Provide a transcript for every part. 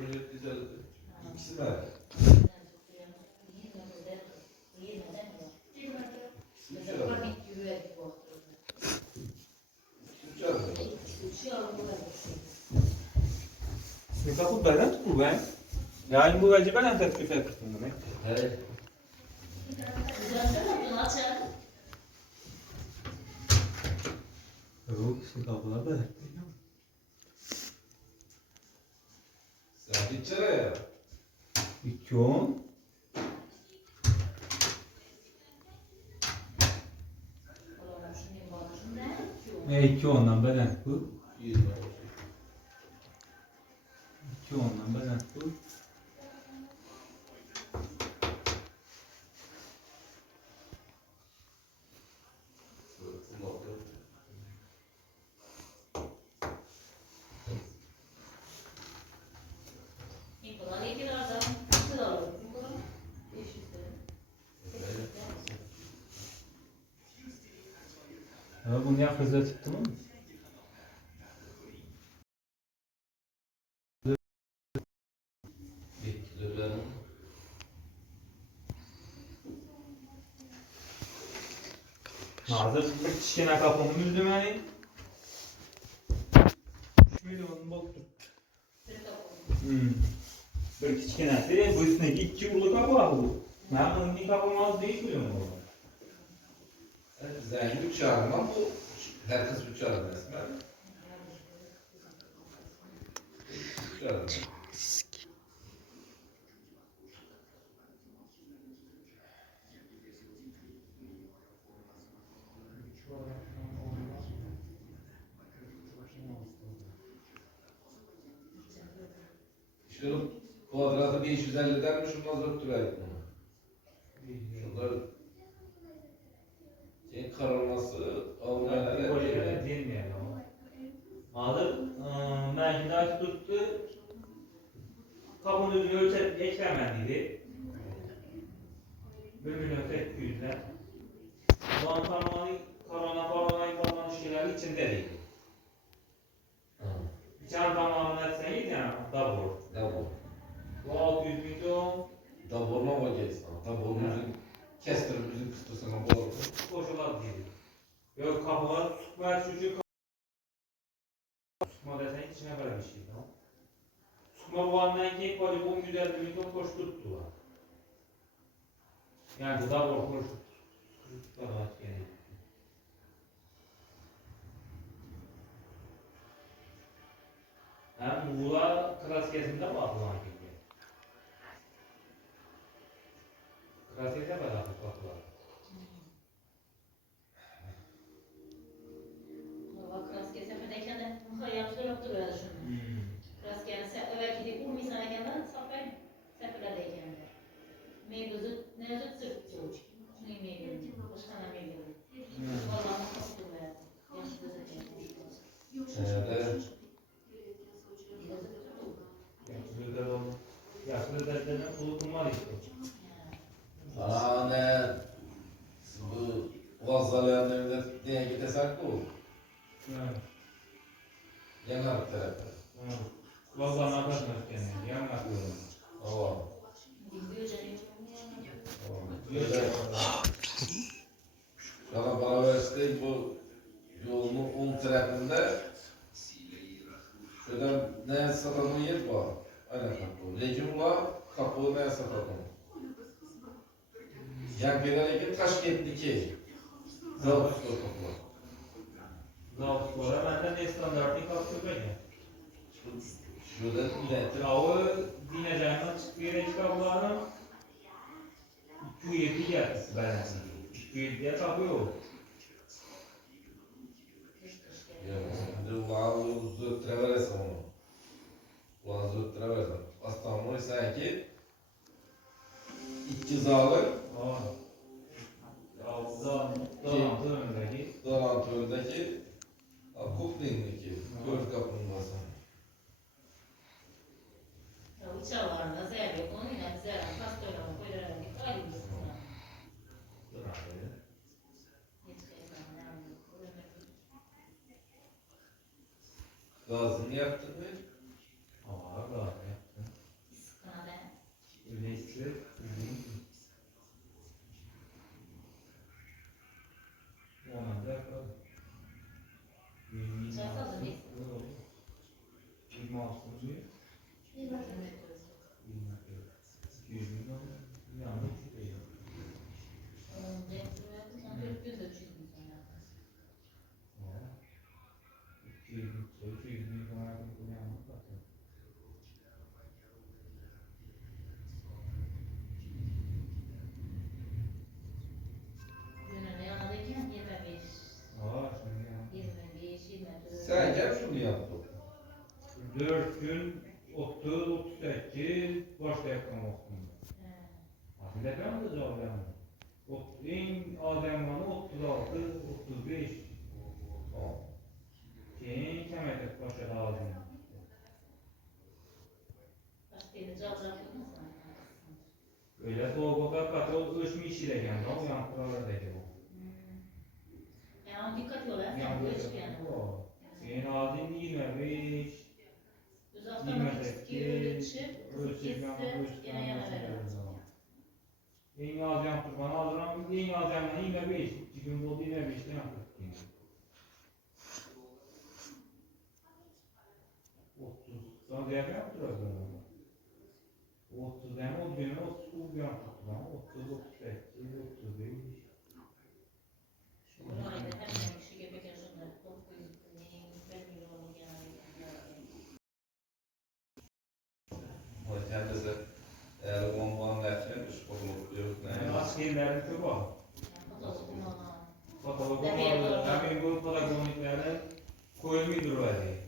450. İkisi var. Mikrofon benden tutulur ben. Yani bu veci ben teklif ettim demek. Evet. Yok, şimdi kapılar da. Sen gideceksin ya. 210. Ne 210'dan beden bu. 210'dan beden bu. Ama bunu yakızda tuttu mu? Hazır bir kişine kapımı üzdüm yani. 3 milyon bol tuttu. Bir kişine bu üstündeki 2 yıllık kapı var bu. Ben bunun bir kapım az değil biliyorum bu. Zengin uçağım ama bu herkes uçağım resmen. Uçağım. Şunun kvadratı 550'denmiş, ondan 4 liraydı bunu. Şunlar kararması Almanya'da Projelere değinmeyelim ama. Adı Mergin'de tuttu. Kapının önünü ölçüp geçemediydi. 1 milyon 800'ler. Bu an tamamen korona şeyler içindeydi. İçen tamamen etseydi yani double. Double. Bu 600 milyon Double'ma vazgeçsin. Double'ımızın kestirimizin kıstasına bağlı. koşular değil. Yok kapılar tutmaya çocuğu tutma desen içine böyle bir şeydi o. Tutma bu andan ki ilk başta 150 milyon koş tuttular. Yani bu da bol koş tuttular yani. Hem buğla klasikesinde mi atılan gibi? Klasikte mi atılan? Yaşlı dertlerden kulu var işte. Ne bu vazzaların evinde diye gidesek bu. Evet. Yanar tarafı. Vallahi nakatmış kendini, yan nakıyorum. Tamam. Bana para verse bu yolun 10 tarafında şuradan ne satalım yer var. Aynen kapı. Legimla kapı ne satalım. Yan pedaleki Taşkent'teki Zavut Spor kapı. Zavut Spor'a benden de standartı kaptı böyle. Şurada iletir. Avı dineceğinden çıktığı yere çıkarlarına 207 geldi ben. 207'ye kapıyor. Şimdi Vazut Traversa onu. Vazut Traversa. Aslında sanki iki zalı Donantör'deki Kuklin'deki dört kapının bası. Uçağlarına zerre konuyla zerre pastörlerine koyarak ayrılmasına. Gazını yaptın mı? Ama gazını yaptın. Günün yanındayken 25, Aa, şimdi ya. 25, 24. Sen gel şunu yaptın. 4 gün 30, 38 başlayıp kalmasın. Aslında ben de cevap vermedim. En adamlarını 36, 35. Tamam. Keyin kemetek başa lazım. Başka yerde cevap yapıyordun sen. Öyle soğuk katı ölçme işi de geldi ama yankılardaydı bu. Yani dikkat yola, sen bu Yankılarda ölçmeyen. bu. Keyin adın 25, Uzaktan akıştaki ölçüp, kızıp geçse gene yana verir. En az yankırmanı alırım, en az yankırmanı 25. 2 gün oldu 25'te yankırdık. 30, sonra değer yaptırıyoruz onu. 30 yani o gün 30 yankırdık lan. 30, 38, 35. Bunu ayda her gün kişi gibi yaşında 900 bin, 1 milyon yani. O kendisi eğer bombanın etken üst kurulup diyoruz Yani askerlerin çok var. Fotoğrafı Tabii, var. Tabii bu patagoniklerden koyulmuyor böyle.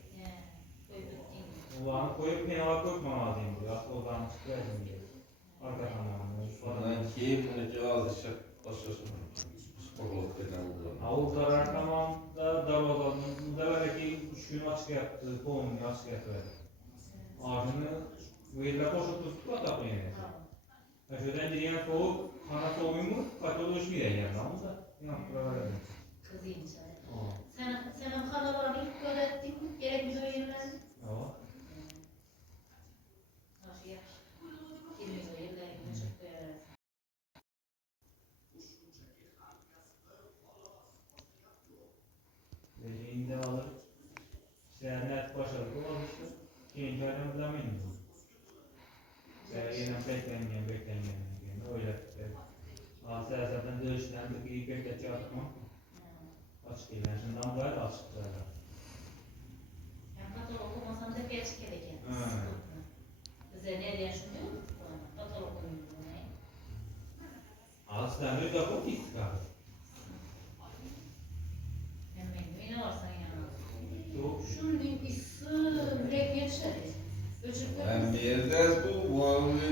Ulan koyup ne var koyma lazım diyor. Asıl oradan çıkıyorum diyor. Arka tamamını. Ondan keyifini cihazlaşıp başlasın. Kurulup denen bu. Avul karar tamamda darvazanın da belki 3 gün açık yaptı. Kolunu açık yaptı. Ağzını böyle koşup tutup atak yani. Şöyle diyen soğuk, kana soğuğu mu? Katılış bir yani ama da. Yaptılar. Kızıyım sen. Sen kanalarını ilk öğrettin, gerek bize öğrenmez. Evet. Nasıl yaş? 20 yılda yine çok öğrenmez. Dediğinde alır. Seyahat başarılı olmuştur. İkinci adam da benim. Yine beklenmeyen. Öyle. Siyasetten dövüşten bir iyi bekletçi atma. Açık değil. Yani şundan böyle açık böyle. Yani katalog okumasan da gerçek edeken. Bize ne diyen şunu diyor musun? Katalog okumuyordu ne? Aslında bir kapı gitti abi. Hemen ne varsan yani. Çok. Şunun isim direkt geçer. Ölçüp Ben bir yerde bu boğazı.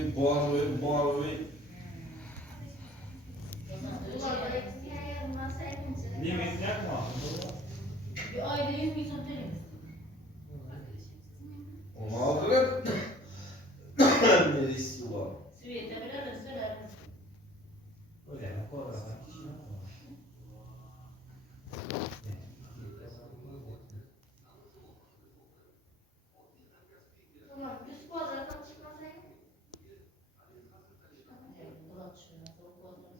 Limit yapma. Bir ayda 100 milyon TL. Onu aldırıp neresi var? Süveyt'e bile de söyler. Öyle mi? Koradan. Tamam, üst kuadrattan çıkmasaydı. Bulat şuna, soğuk olacak.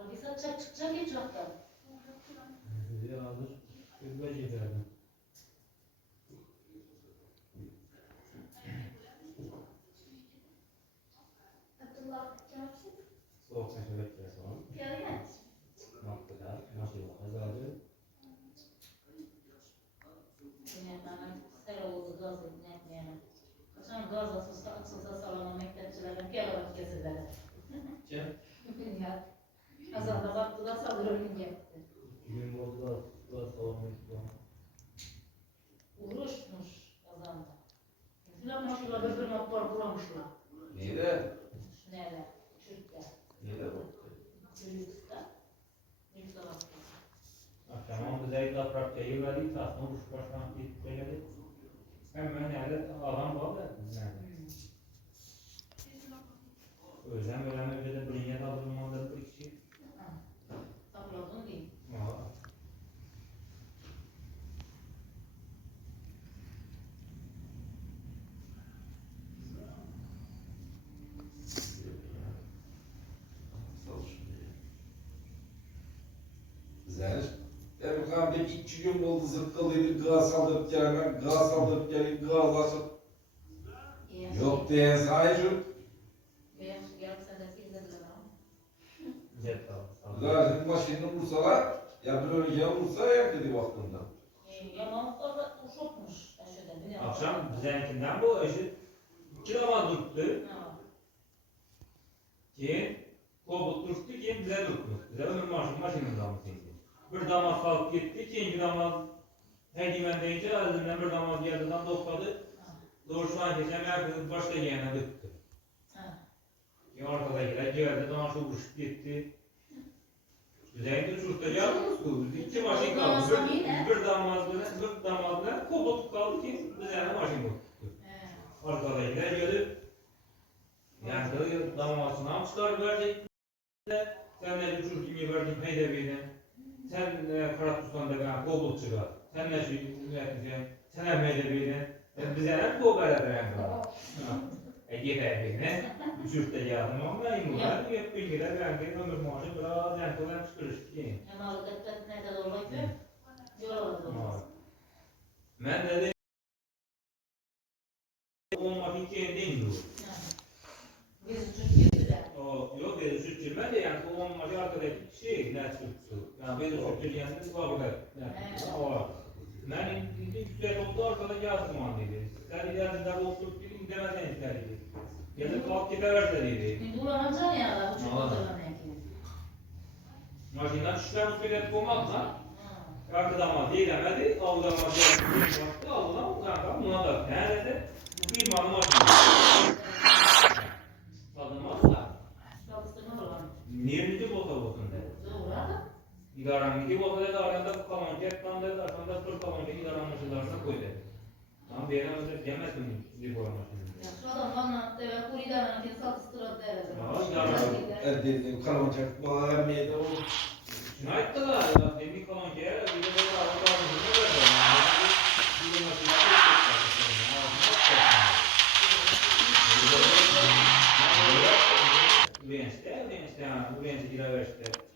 Abi satacak çıkacak hiç yoktan. Bir alır. Bir bacı verdim. Abdullah Camsi. Soğuk meşebek sonra. Piyade. Noktada. Nasıl yok? Azaldı. Yine bana sera oldu gaz etmek yani. Kaçan gaz açılsa salona mektepçilerden bir alarak gezirler. Kim? Ya. Azalda baktı da salıyorum yaptı. Gün oldu da soğuk Uğraşmış azalda. Filan maşallah birbirine korkulamışlar. Neydi? Neler? Türkler. Neydi bu? Lüks'te. Lüks'e baktı. Tamam bize yaprak değil verdik aslında bu başkan gidip geldi. Hemen nerede adam var da Özlem öyle bir dünya aldırmaları bir kişi. Sakladın değil. Güzel. Erkan bir 2 gün oldu zıkkılıydı, gaz alıp gelmek, gaz alıp gelip gaz alıp. Yok diyen sayıcı. Yarım senesi izlediler ama. jet kaldı. Zaten maşinini vursalar, ya bir öyle vursa ya dedi vaktinde. Yamanlıklarda uşakmış. Aşağıda bir de. Akşam bizimkinden bu eşit 2 namaz tuttu. Ha. Keyin kobul tuttu, keyin bize tuttu. Bize ömür maşının damı çekti. Bir namaz kalkıp gitti, keyin bir namaz Hegimen deyince ağzından bir namaz yerden topladı. Doğuşman geçen herkesin başka yerine dıktı. Ortadakiler geldi, daha çok uçup gitti. Üzerinde uçurtacak, iki maşin kaldı. Bir damazla kopup kaldı ki üzerine maşin koptu. Ortadakiler gelip yani damazından çıkarıp verecek. Sen ne uçur kimi verdin peydeviyle. Sen karat tutan da kopup çıkar. Sen ne şey üreteceksin, sen hem peydeviyle. Bize ne bu beraber Gidebine, uçurtda yardım olmayın mı? Hadi hep bilgiler verdiğin ömür maaşı biraz yantıdan çıkırıştı ki. Yamanlık etmek ne kadar olmak yok. Yol oldu. Ben de olmak kendin dur. Biz çok güzel. Yok dedi sütçülme de yani olmak arkadaki şey ne sütçü. Yani beni sütçülü yani var burada. Ben güzel oldu arkada yazdım dedi. Sen yazında oturup gidemezseniz dedi. Gelip kalk gideverse dedi. Şimdi uğranacaksın ya da uçuk oturana Maşından çıkan usuliyet koymakla kartıdama değilemedi, avlama değilemedi, avlama kanka buna da neredeyse bu bir manı maşını. Tadılmaz da. Çalıştırma olan. Nirmidi bota olsun dedi. Doğru da. İdaranlıki bota dedi, aranda kamanca ettan dedi, aranda tur kamanca idaranmışlarına koy dedi. Tam bir yere mesela demezdim bir boya maşını. Şu adam bana deve kuridan ki satıştıra Evet, Dedim kalacak mahallede o. şuna ettiler ya, demin kamancaya bir de böyle arada verdi. Bir de maşını Uvençte, yani Uvençte ira verste.